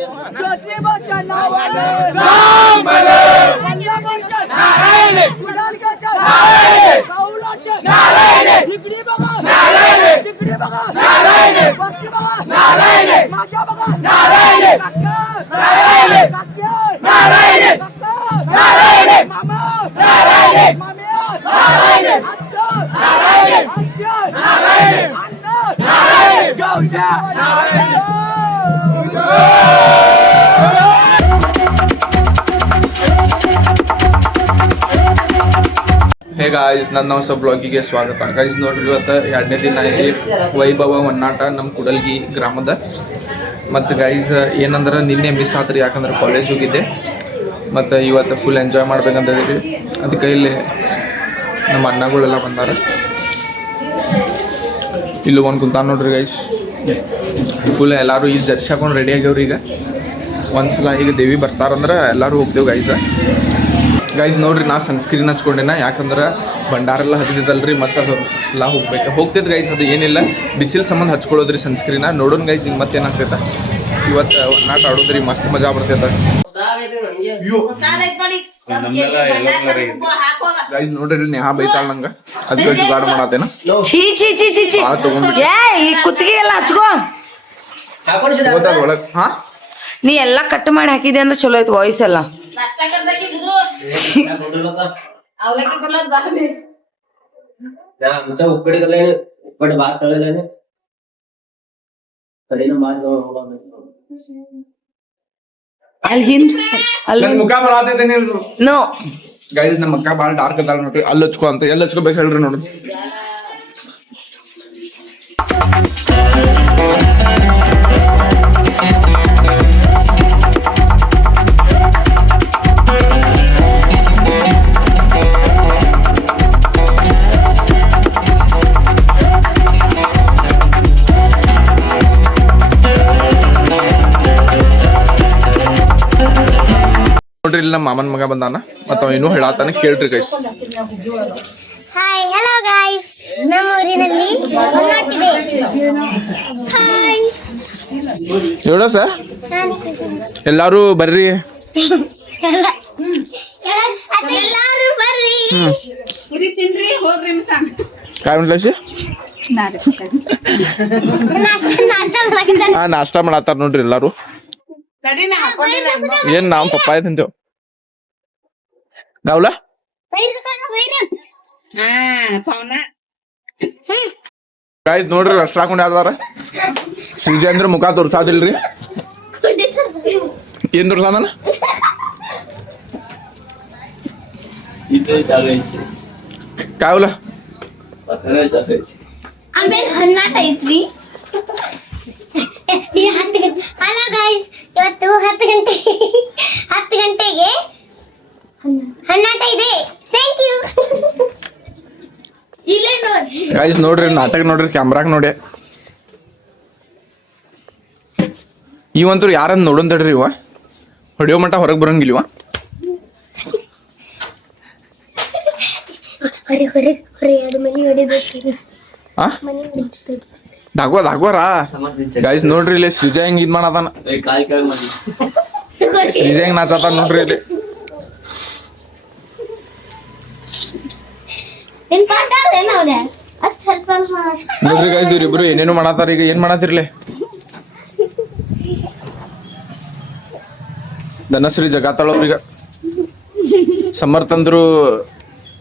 ज्योतिबाच्या नावाने राम भले, वल्लभाच्या नारायण, कुडाळच्या नारायण, काऊलाच्या नारायण, इकडे बघा नारायण, तिकडे बघा नारायण, वरती बघा नारायण, मागे बघा नारायण, काका नारायण, काका नारायण, काका नारायण, मामा नारायण, माम्या नारायण, आत्या नारायण, आत्या नारायण, अण्णा नारायण, गौशा नारायण. ಹೇ ಗಾಯ್ಸ್, ನನ್ನ ಹೊಸ ಬ್ಲಾಗಿಗೆ ಸ್ವಾಗತ. ಗಾಯ್ಸ್ ನೋಡ್ರಿ, ಇವತ್ತು 2ನೇ ದಿನ ವೈಭವ ಒನ್ನಾಟ ನಮ್ಮ ಕುಡಲ್ಗಿ ಗ್ರಾಮದ. ಮತ್ತು ಗಾಯ್ಸ್ ಏನಂದ್ರೆ ನಿನ್ನೆ ಮಿಸ್ ಆತ್ರಿ, ಯಾಕಂದ್ರೆ ಕಾಲೇಜ್ ಹೋಗಿದ್ದೆ. ಮತ್ತು ಇವತ್ತು ಫುಲ್ ಎಂಜಾಯ್ ಮಾಡ್ಬೇಕಂತದೀವಿ. ಅದಕ್ಕೆ ಇಲ್ಲಿ ನಮ್ಮ ಅಣ್ಣಗಳೆಲ್ಲ ಬಂದಾರ. ಇಲ್ಲಿ ಒಂದು ಕುಂತ ನೋಡ್ರಿ ಗಾಯ್ಸ್, ಫುಲ್ ಎಲ್ಲರೂ ಈಗ ಜರ್ಸಿ ಹಾಕೊಂಡು ರೆಡಿ ಆಗ್ಯವ್ರಿ. ಈಗ ಒಂದ್ಸಲ ಈಗ ದೇವಿ ಬರ್ತಾರಂದ್ರೆ ಎಲ್ಲರೂ ಹೋಗ್ತೇವೆ ಗೈಸ್ ನೋಡ್ರಿ, ನಾ ಸನ್ಸ್ಕ್ರೀನ್ ಹಚ್ಕೊಂಡೇನ, ಯಾಕಂದ್ರೆ ಭಂಡಾರೆಲ್ಲ ಹತ್ತಿದ್ದಲ್ರಿ, ಮತ್ತು ಅದು ಎಲ್ಲ ಹೋಗ್ತೈತೆ ಗೈಸ್. ಅದು ಏನಿಲ್ಲ, ಬಿಸಿಲು ಸಂಬಂಧ ಹಚ್ಕೊಳ್ಳೋದ್ರಿ ಸನ್ಸ್ಕ್ರೀನ. ನೋಡೋಣ ಗೈಸ್ ಈಗ ಮತ್ತೇನಾಗ್ತೈತೆ. ಇವತ್ತು ಒನ್ನಾಟ ಆಡೋದ್ರಿ, ಮಸ್ತ್ ಮಜಾ ಬರ್ತೈತೆ ಗೈಸ್. ನೋಡ್ರಿ ನೇಹಾ ಬೈತಾಳ ನಂಗೆ, ಅದಕ್ಕೆ ಜುಗಾಡ ಮಾಡತ್ತೇನ. ಒಳಗೆ ನೀ ಎಲ್ಲಾ ಕಟ್ ಮಾಡಿ ಹಾಕಿದೆ ಅಂದ್ರೆ ಚಲೋ ಐತಿ ವಾಯ್ಸ್ ಎಲ್ಲ. ಅಲ್ಲಿ ಹಿಂದ್ ಮುಖ ಬರತೈತೆ ನೋ ಗೈಸ್, ನಮ್ಮ ಅಕ್ಕ ಭಾಳ ಡಾರ್ಕ್ ಅದಾಳ ನೋಡ್ರಿ. ಅಲ್ಲಿ ಹಚ್ಕೊ ಅಂತ, ಎಲ್ಲಿ ಹಚ್ಕೋಬೇಕು ಹೇಳ್ರಿ ನೋಡ್ರಿ. ನೋಡ್ರಿ, ಇಲ್ಲಿ ನಮ್ಮ ಮಾಮನ ಮಗ ಬಂದಾನ, ಮತ್ತು ಅವ ಏನೋ ಹೇಳತ್ತಾನ, ಕೇಳ್ರಿ ಗೈಸ್. ಹಾಯ್, ಹಲೋ ಗೈಸ್, ನಮ್ಮ ಊರಿನಲ್ಲಿ ಒನ್ನಾಟಿದೆ. ಹಾಯ್ ಹೇಳೋ ಸರ್, ಎಲ್ಲಾರು ಬರ್ರಿ. ಎಲ್ಲಾರು ಬರ್ರಿ. काय म्हटलं? ಹಾ, ನಾಷ್ಟಾ ಮಾಡತ್ತಾರ ನೋಡ್ರಿ ಎಲ್ಲಾರು. ಏನ್ ನಾವು ಪಪ್ಪಾಯ ತಿಂತೇವ್. गावला गाइस ನೋಡ್ರಿ, ರಷ್ಟ ಹಾಕೊಂಡು ಯಾವ್ದಾರ ಶ್ರೀಜೇಂದ್ರ ಮುಖ ತೋರ್ಸಾದಿಲ್ರಿ. ಏನ್ ತೋರ್ಸಾದನ? ಕಾವಲ ಆಮೇಲೆ ಹನ್ನಾಟ ಐತ್ರಿ. ಹಲೋ ಗೈಸ್, ಇವತ್ತು 10 ಗಂಟೆಗೆ ಹನ್ನಾಟ ಇದೆ. Thank you. ಇಲ್ಲೇ ನೋಡಿ ಗೈಸ್, ನೋಡ್ರಿ ನಾಟಕ ನೋಡ್ರಿ, ಕ್ಯಾಮ್ರಾಗ ನೋಡಿ. ಇವಂತೂ ಯಾರನ್ನ ನೋಡೋನ್ ತಡ್ರಿ, ಇವ ಹೊಡಿಯೋ ಮಟ್ಟ ಹೊರಗೆ ಬರಂಗಿಲ್ವ. ದಾಗ್ವಾರ ಗೈಸ್ ನೋಡ್ರಿ, ಇಲ್ಲಿ ಶ್ರೀಜ ಹೆಂಗ್ ಇದ್ ಮಾಡತಾನ, ಶ್ರೀಜ ಹೆಂಗ್ ನಾಚತಾನ ನೋಡ್ರಿ ಇಲ್ಲಿ. ನೋಡ್ರಿ ಗೈಸ್, ಇವ್ರಿಬ್ರು ಏನೇನು ಮಾಡತಾರ. ಈಗ ಏನ್ ಮಾಡತ್ತಿರ್ಲಿ, ಧನಶ್ರೀ ಜಗಾತಾಳವ್ರೀಗ ಸಮರ್ಥಂದ್ರು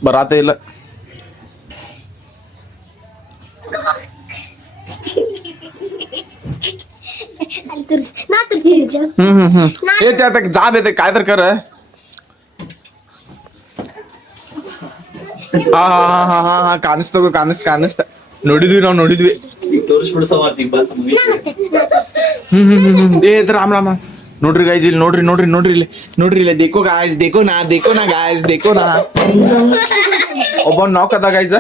ಬರಾತೇ ಇಲ್ಲ. येते आता जाब येते काय तर कर. ಹಾ ಹಾ ಹಾ ಹಾ ಹಾ ಕಾಣಿಸ್ತ ಕಾಣಿಸ್ತ ನೋಡಿದ್ವಿ ನಾವು ನೋಡಿದ್ವಿ. ರಾಮ್ ರಾಮ ನೋಡ್ರಿ ಗಾಯ್ಸ್, ಇಲ್ಲಿ ನೋಡ್ರಿ ನೋಡ್ರಿ ನೋಡ್ರಿ ಇಲ್ಲಿ ನೋಡ್ರಿ ಇಲ್ಲಿ ದೇಕೋ ಗಾಯ್ಸ್, ದೇಕೋ ನಾ ಗಾಯ್ಸ್, ದೇಕೋ ನಾ. ಒಬ್ಬ ನಾಕ್ ಅದ ಗಾಯ್ಸ್.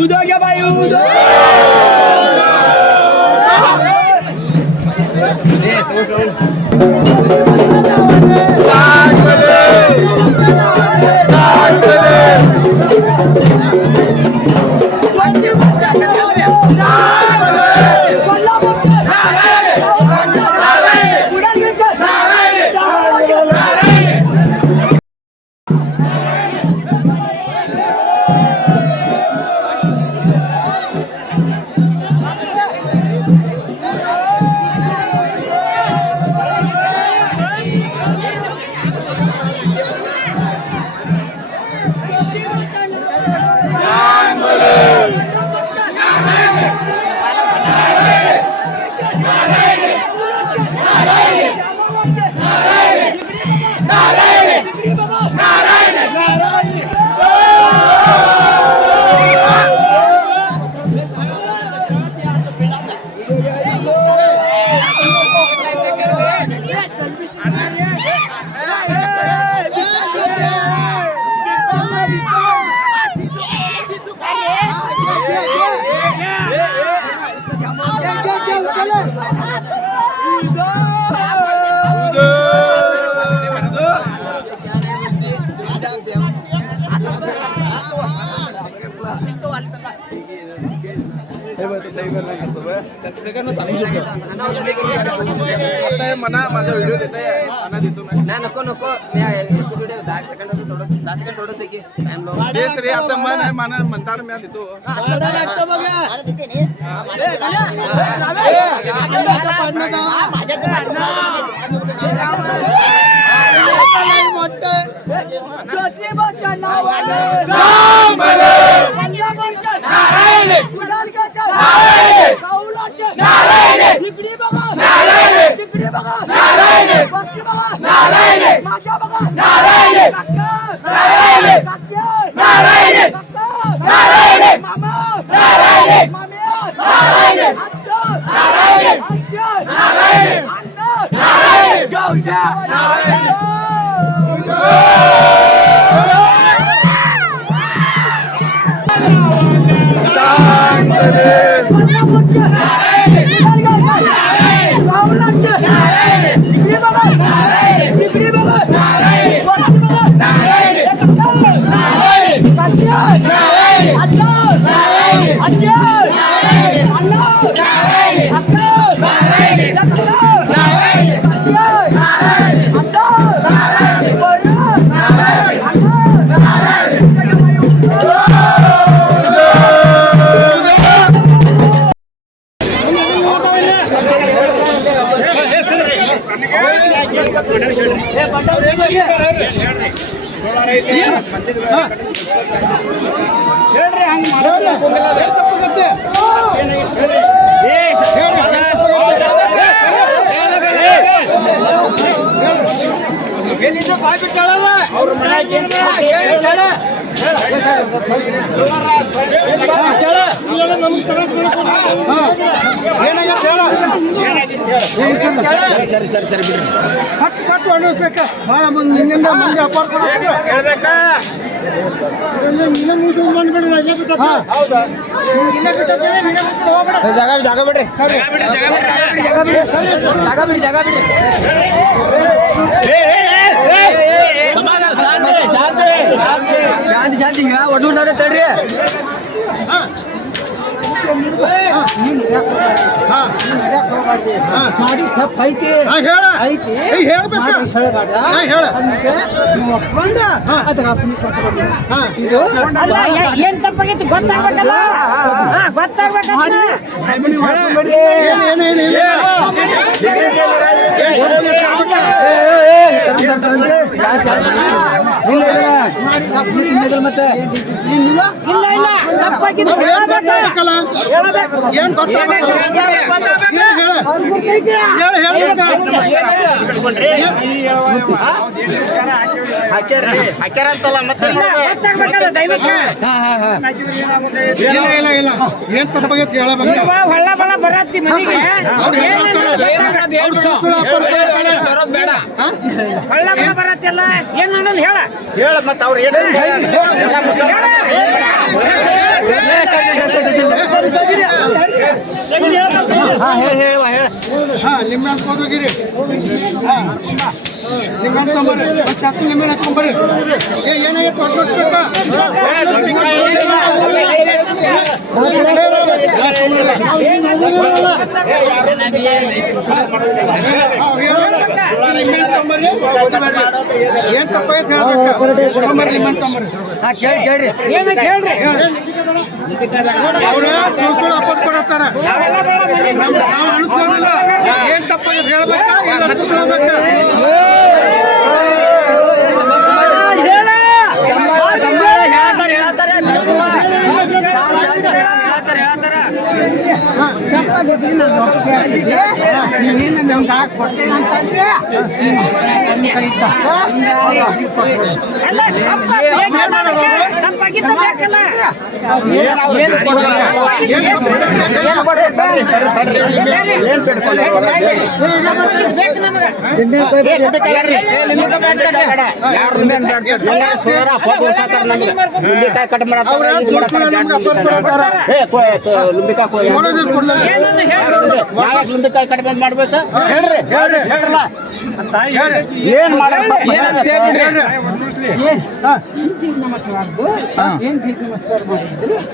उदो घ्या बाई उदो मना माझा व्हिडिओ देताय मना देतो नाही नको नको मी येतो व्हिडिओ 10 सेकंदाचं थोडं 10 सेकंद थोडं दे की टाइम लो तेच रे आता मन आहे मना म्हणणार मी देतो ज्योतिबाच्या नावानं राम भले पंजाबाच्या नारायण कुडालच्या नारायण काऊलाच्या नारायण इकडे बघा नारायण तिकडे बघा नारायण वरती बघा नारायण माझ्या बघा नारायण काका नारायण काका नारायण काका नारायण मामा नारायण माम्या नारायण आज्जा नारायण आज्जा नारायण अण्णा नारायण गौशा नारायण ಜಾಗ ಬಿಡ್ರಿ ಶಾಂತಿ ಒಟ್ಟು ತಡ್ರಿ ಮಾಡಿ ತಪ್ಪ ಐತಿ ಐತಿ ಏನ್ ತಪ್ಪಾಗೈತಿ ಗೊತ್ತಾಗ್ಬೇಕಲ್ಲ ಮತ್ತೆ ಇಲ್ಲ ಇಲ್ಲ ತಪ್ಪಾಗಿದ್ದು ಏನ್ ಹಾಕ್ಯಾರಂತಲ್ಲ ಮತ್ತೆ ಇಲ್ಲ ಏನ್ ತಪ್ಪಾಗೈತಿ ಹೇಳಬೇಕು ಹೊಳ್ಳ ಬಳ ಬರತ್ತಿ ಮನೆಗೆ ಬರತ್ತಿಲ್ಲ ಏನ್ ಅನ್ನೋದು ಹೇಳ ಹೇಳ ಮತ್ತ ಅವ್ರು ಏನು ನಿಮ್ಮೆ ಹಚ್ಕೊಂಡೋಗಿರಿ ನಿಮ್ಮೆ ಹಚ್ಕೊಂಬರ್ರಿ ಚಾಕು ನಿಮ್ಮೆ ಹಚ್ಕೊಂಬರ್ರಿ ಏನಾಗೈತೆ ಏನ್ ತಪ್ಪಾಯ್ತು ಹೇಳ್ಬೇಕ ಕೇಳ್ರಿ ಕೇಳ್ರಿ ಅವ್ರ ಸುಳ್ಳು ಅಪ್ಪಟ್ ಕೊಡತ್ತಾರ ನಾವು ಅನ್ಸ್ಕೊಂಡಿಲ್ಲ ಏನ್ ತಪ್ಪಾಗಿದೆ ಹೇಳ್ಬೇಕಾ ಇಲ್ಲ ಸುಳ್ಳು ಹೇಳ್ಬೇಕಾ ಲಿಂಬಿಕಾಯಿ ಕಟ್ ಬಂದ್ ಮಾಡ್ಬೇಕ ಹೇಳ್ರಿ ಏನ್ ನಮಸ್ಕಾರ ಮಾಡಿದ್ರಿ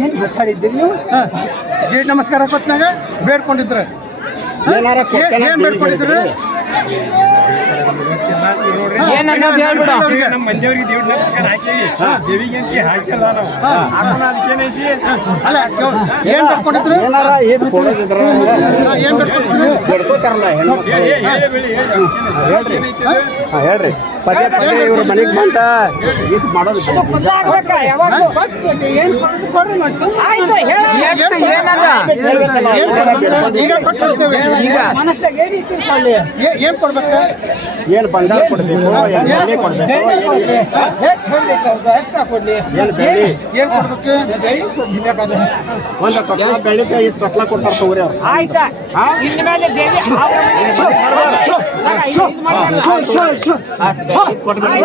ಏನ್ ಮಾತಾಡಿದ್ರಿ ನೀವು ಗೇಟ್ ನಮಸ್ಕಾರ ಕೊಟ್ಟಾಗ ಬೇಡ್ಕೊಂಡಿದ್ರ ಏನ್ ಬೇಡ್ಕೊಂಡಿದ್ರಿ ನಮ್ಮ ಮಂದಿಯವ್ರಿಗೆ ದೇವ್ರ ನಮಸ್ಕಾರ ಹಾಕೀವಿ ದೇವಿಗೆ ಅಂತ ಹಾಕಿಲ್ಲ ನಾವು ಅದಕ್ಕೇನೈತಿ ಅಲ್ಲ ಏನ್ ಬೇಡ್ಕೊಂಡಿದ್ರಿ ಏನ್ ಕೊಡೋದಿದ್ರ ಏನ್ ಬೇಡ್ಕೊಂಡಿದ್ರಿ ಬೇಡ್ಕೋತಾರಲ್ಲ ಹೇಳ್ರಿ ಪದೇ ಪದೇ ಇವ್ರ ಮನೆಗೆ ಬಂತ ಇದು ಮಾಡೋದು ಈಗ ಕೊಟ್ಬಿಡ್ತೇವೆ ಈಗ ಮನಸ್ಸಾಗ ಏನ್ ಕೊಡ್ಬೇಕ ಏನ್ ಬಂಗಾರ ಕೊಡ್ಬೇಕು ಏನ್ ಕೊಡ್ಬೇಕು ಏನ್ ಬೇಡಿ ಏನ್ ಕೊಡ್ಬೇಕು ಒಂದು ತೊಟ್ಲ ಬೆಳಿಗ್ಗೆ ಇದು ತೊಟ್ಲ ಕೊಡ್ತಾರ ತಗೋರಿ ಅವ್ರು ಆಯ್ತಾ ಇನ್ನು ಮೇಲೆ ದೇವಿ ಕೊಡ್ಬೇಕು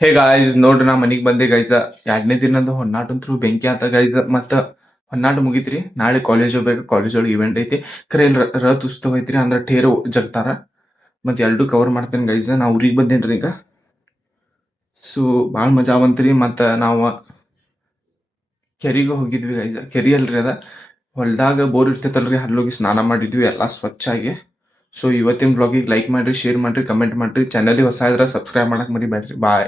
ಹೇ ಗಾಯ್ಸ್ ನೋಡ್ರಿ ನಾ ಮನಿಗ್ ಬಂದೆ ಗೈಸ 2ನೇ ದಿನದ ಹೊನ್ನಾಟಂತ್ರು ಬೆಂಕಿ ಆತ ಗೈಸ ಮತ್ತ ಹೊನ್ನಾಟ ಮುಗಿತ್ರಿ ನಾಳೆ ಕಾಲೇಜ್ ಹೋಗ್ಬೇಕು ಕಾಲೇಜ್ ಒಳಗೆ ಇವೆಂಟ್ ಐತಿ ಖರೆ ಇಲ್ಲಿ ರಥ ಉತ್ಸವ ಐತ್ರಿ ಅಂದ್ರ ಟೇರು ಜಗ್ತಾರ ಮತ್ ಎರಡು ಕವರ್ ಮಾಡ್ತೇನೆ ಗೈಸ ನಾ ಊರಿಗೆ ಬಂದೇನ್ರಿ ಈಗ ಸೊ ಭಾಳ ಮಜಾ ಬಂತ್ರಿ ಮತ್ತ ನಾವು ಕೆರಿಗೂ ಹೋಗಿದ್ವಿ ಗೈಸ ಕೆರಿ ಅಲ್ರಿ ಅದ ಹೊಲದಾಗ ಬೋರ್ ಇರ್ತೈತಲ್ರಿ ಅಲ್ಲೋಗಿ ಸ್ನಾನ ಮಾಡಿದ್ವಿ ಎಲ್ಲ ಸ್ವಚ್ಛಾಗಿ. ಸೊ ಇವತ್ತಿನ ಬ್ಲಾಗಿಗೆ ಲೈಕ್ ಮಾಡಿರಿ, ಶೇರ್ ಮಾಡಿರಿ, ಕಮೆಂಟ್ ಮಾಡಿರಿ. ಚಾನಲಿಗೆ ಹೊಸ ಇದ್ರೆ ಸಬ್ಸ್ಕ್ರೈಬ್ ಮಾಡಕ್ಕೆ ಮರಿಬೇಡ್ರಿ. ಬಾಯ್.